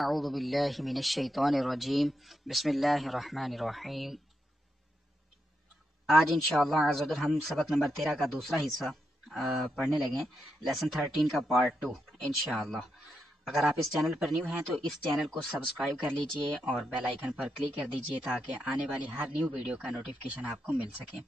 अऊज़ु बिल्लाहि मिनश शैतानिर रजीम। बिस्मिल्लाहिर्रहमानिर्रहीम। आज इंशाअल्लाह अज़्ज़वजल हम सबक नंबर 13 का दूसरा हिस्सा पढ़ने लगे। लेसन 13 का पार्ट 2 इंशाअल्लाह। अगर आप इस चैनल पर न्यू हैं तो इस चैनल को सब्सक्राइब कर लीजिए और बेल आइकन पर क्लिक कर दीजिए ताकि आने वाली हर न्यू वीडियो का नोटिफिकेशन आपको मिल सके।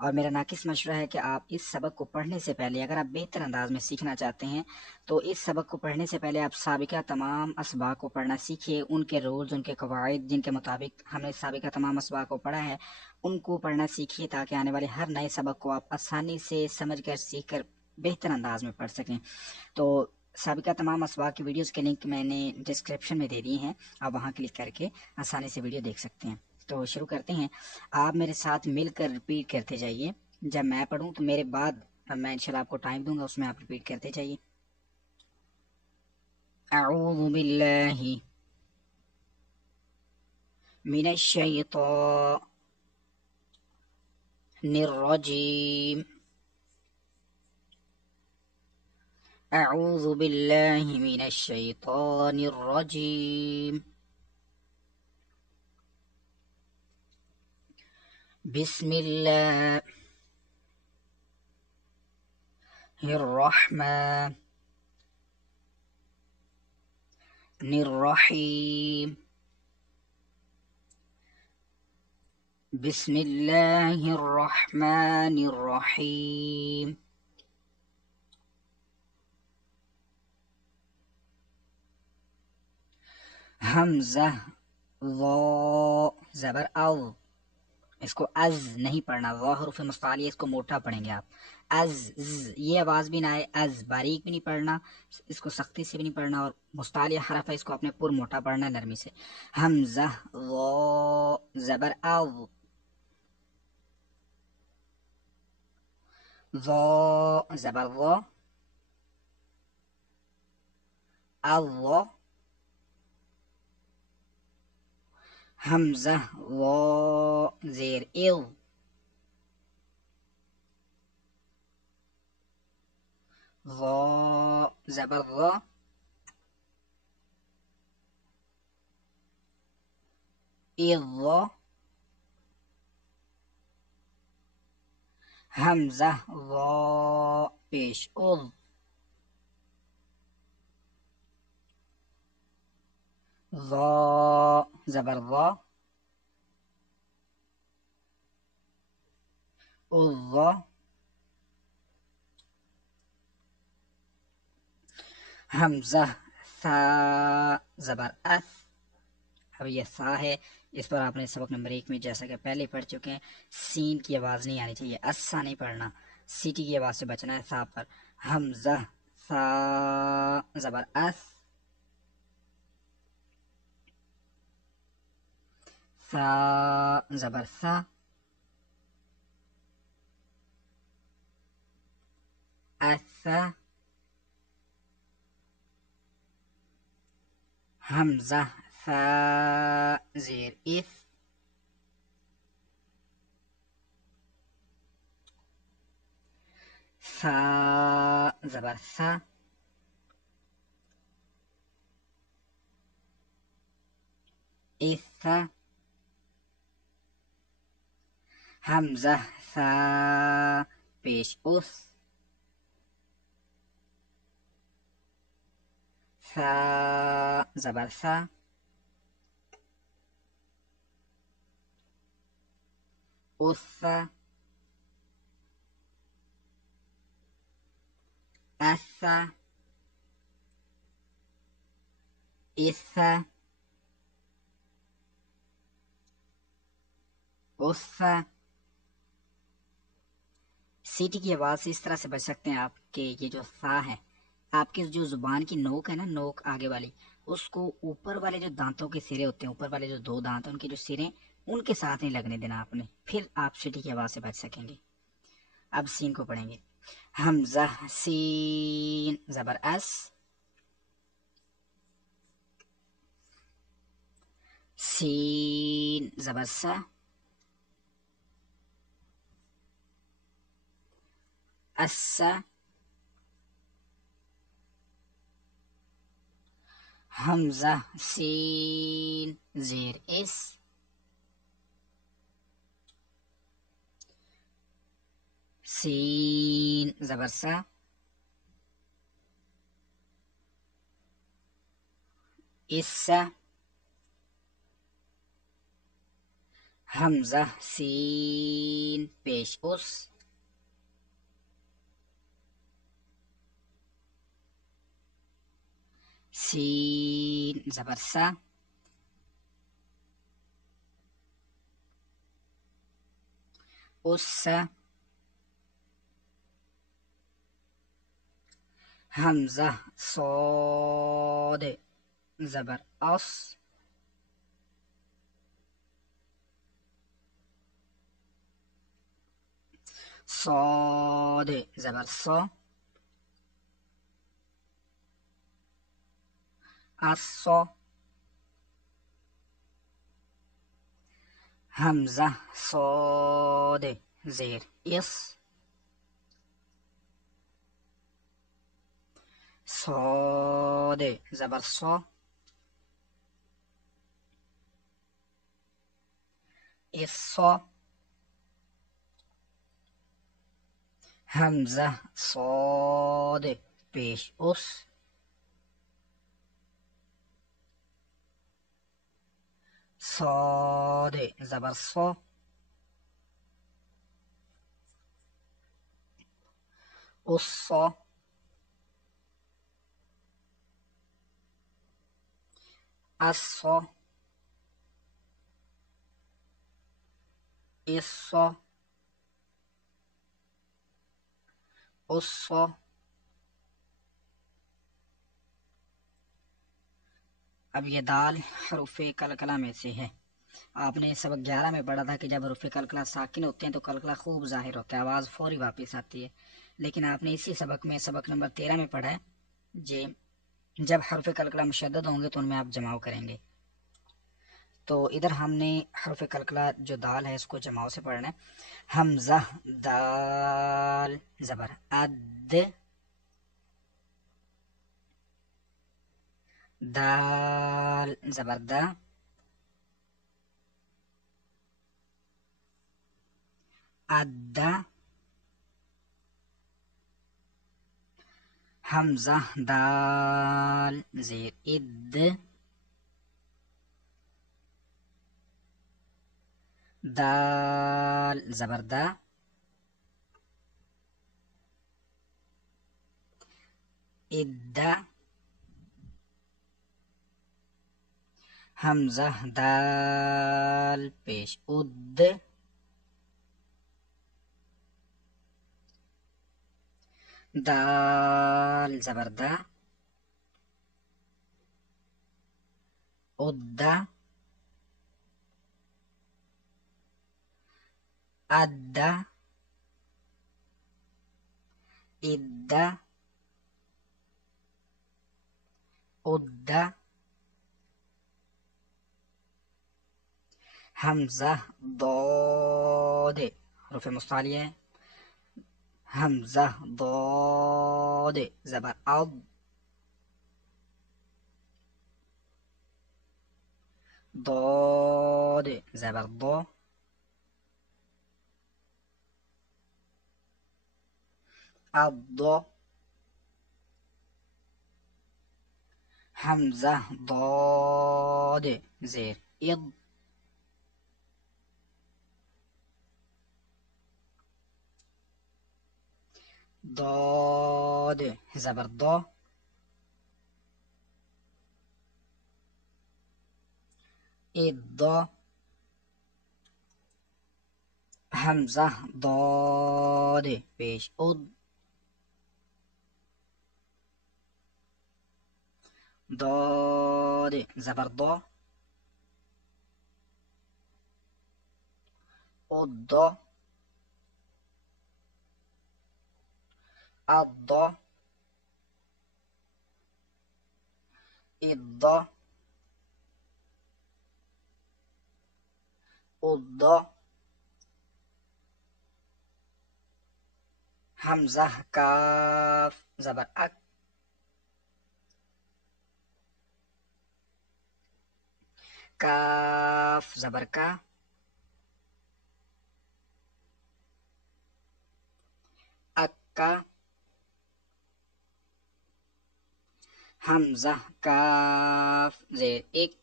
और मेरा नाकिस मशवरा है कि आप इस सबक को पढ़ने से पहले, अगर आप बेहतर अंदाज में सीखना चाहते हैं तो इस सबक को पढ़ने से पहले आप साबिका तमाम असबाक को पढ़ना सीखिए। उनके रूल्स, उनके कवायद जिनके मुताबिक हमने साबिका तमाम असबाक को पढ़ा है, उनको पढ़ना सीखिए ताकि आने वाले हर नए सबक को आप आसानी से समझ कर, सीख कर बेहतर अंदाज में पढ़ सकें। तो साबिका तमाम असबाक की वीडियोस के लिंक मैंने डिस्क्रिप्शन में दे दिए हैं, आप वहां क्लिक करके आसानी से वीडियो देख सकते हैं। तो शुरू करते हैं। आप मेरे साथ मिलकर रिपीट करते जाइए। जब मैं पढ़ूं तो मेरे बाद मैं इंशाल्लाह आपको टाइम दूंगा, उसमें आप रिपीट करते जाइए। अऊज़ु बिल्लाहि मिनश शैतानिर रजीम। अऊज़ु बिल्लाहि मिनश शैतानिर रजीम। बिस्मिल्लाहिर्रहमानिर्रहीम। बिस्मिल्लाहिर्रहमानिर्रहीम। हमजा ज़ ज़बर अव, इसको अज नहीं पढ़ना। ज़ हरूफ मुस्तालिया, इसको मोटा पढ़ेंगे आप। अज ये आवाज भी ना आए, अज बारीक भी नहीं पढ़ना, इसको सख्ती से भी नहीं पढ़ना। और मुस्तालिया हरफ है, इसको आपने पुर मोटा पढ़ना नरमी से। हमजा ज़ ज़बर अव, ज़ ज़बर ज़, अल्लाह। हमजा व ज़ेर इल, ज़ ज़बर ज़, इल्ला। हमजा व पेश उल, ज़ ज़बर ज़, उल्ला। हमजा सा ज़बर अस, अब यह सा है, इस पर आपने सबक नंबर 1 में जैसा कि पहले पढ़ चुके हैं, सीन की आवाज नहीं आनी चाहिए, अस्सा नहीं पढ़ना, सीटी की आवाज से बचना है सा पर। हमजा सा ज़बर अस, सा ज़बर सा, अस्सा। हमजा सा ज़ेर इस, सा ज़बर सा, इस्सा। हमजा सा पेश उस, सा ज़बर सा, उस्सा। अस्सा, इस्सा, उस्सा। सीटी की आवाज से इस तरह से बच सकते हैं आप कि ये जो सा है, आपकी जो जुबान की नोक है ना, नोक आगे वाली, उसको ऊपर वाले जो दांतों के सिरे होते हैं, ऊपर वाले जो 2 दांत हैं उनके जो सिरे, उनके साथ नहीं लगने देना आपने, फिर आप सीटी की आवाज से बच सकेंगे। अब सीन को पढ़ेंगे। हमजा सीन ज़बर अस, सीन ज़बर सा, अस्सा। हमजा सीन जेर इस, सीन जबर सा, इस्सा, हमजा सीन पेश उस, सीन जबर सा, उस्सा, हमजा صاد जबर अस, صاد जबर स, अस, हमजा صاد जेर इस, صاد जबर स, इस, हमजा صاد पेश उस, صاد जबर स, उस, अस, इस, उस, अब ये दाल हरूफे कलकला में से है। आपने सबक 11 में पढ़ा था कि जब हरूफे कलकला साकिन होते हैं तो कलकला खूब जाहिर होता है, आवाज़ फौरी वापस आती है। लेकिन आपने इसी सबक में सबक नंबर 13 में पढ़ा है जे जब हरफ कलकला मुशद्दद होंगे तो उनमें आप जमाव करेंगे। तो इधर हमने हरफ कलकला जो दाल है इसको जमाव से पढ़ना है। हमजा दाल जबर अद, दाल जबर दा, अद्दा, हमजा दाल जेर इद, दाल जबर दा, इद्दा, हमजा दाल पेश उद, दाल जबर दा, उद्दा, अद्दा, इद्दा, उद्दा, हमजा दौद हरूफ मुस्तालिया है। हमजा दौद जबर अद, दौद जबर दो, अद, हमजा दौद जेर इद, दौद जबर दो, इद, हमजा दौद पेश उद, दौद जबर दो, उद, अद, इद, उद, हमजा काफ जबर अक, काफ ज़बर का, अक्का, हमज़ा काफ ज़ेर एक,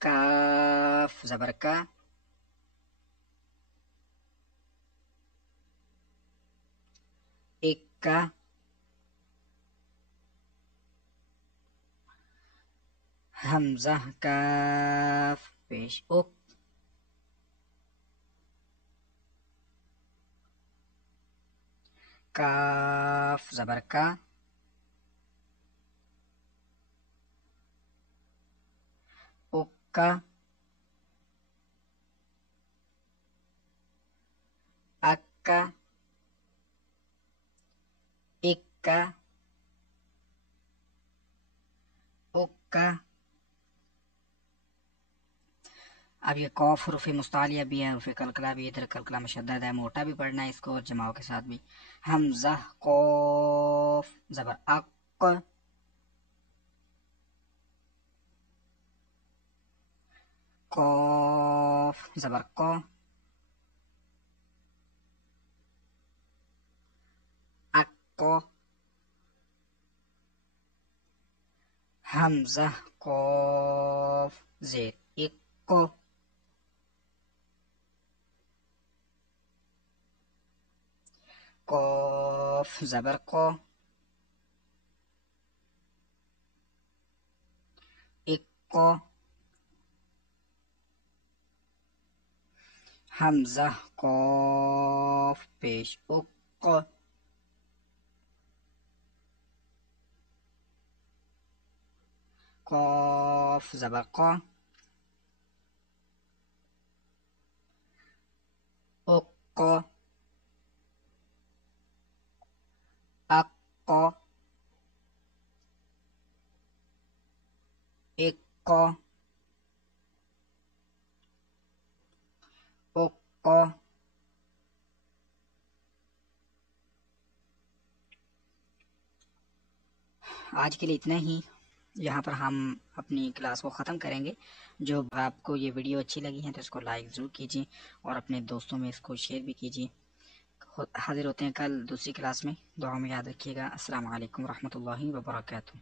काफ ज़बर का, इक्का, हमज़ा काफ पेश उक, काफ ज़बर का, उक्का, अक्का, इक्का, उक्का। अब ये कौफ हरूफ मुस्तालिया भी है, हरूफ कलकला भी, इधर कलकला मुशद्दद है, मोटा भी पढ़ना है इसको और जमाओ के साथ भी। हमज़ा कौफ ज़बर अक, कौफ ज़बर क, अक, हमज़ा कौफ ज़ेर इक, कौफ ज़बर क, इक, हमज़ा कौफ पेश उक, कौफ ज़बर क, उक, अक, इक, उक। आज के लिए इतना ही। यहाँ पर हम अपनी क्लास को ख़त्म करेंगे। जो आपको ये वीडियो अच्छी लगी है तो इसको लाइक ज़रूर कीजिए और अपने दोस्तों में इसको शेयर भी कीजिए। हाजिर होते हैं कल दूसरी क्लास में। दुआ में याद रखिएगा। अस्सलाम वालेकुम रहमतुल्लाहि व बरकातुहू।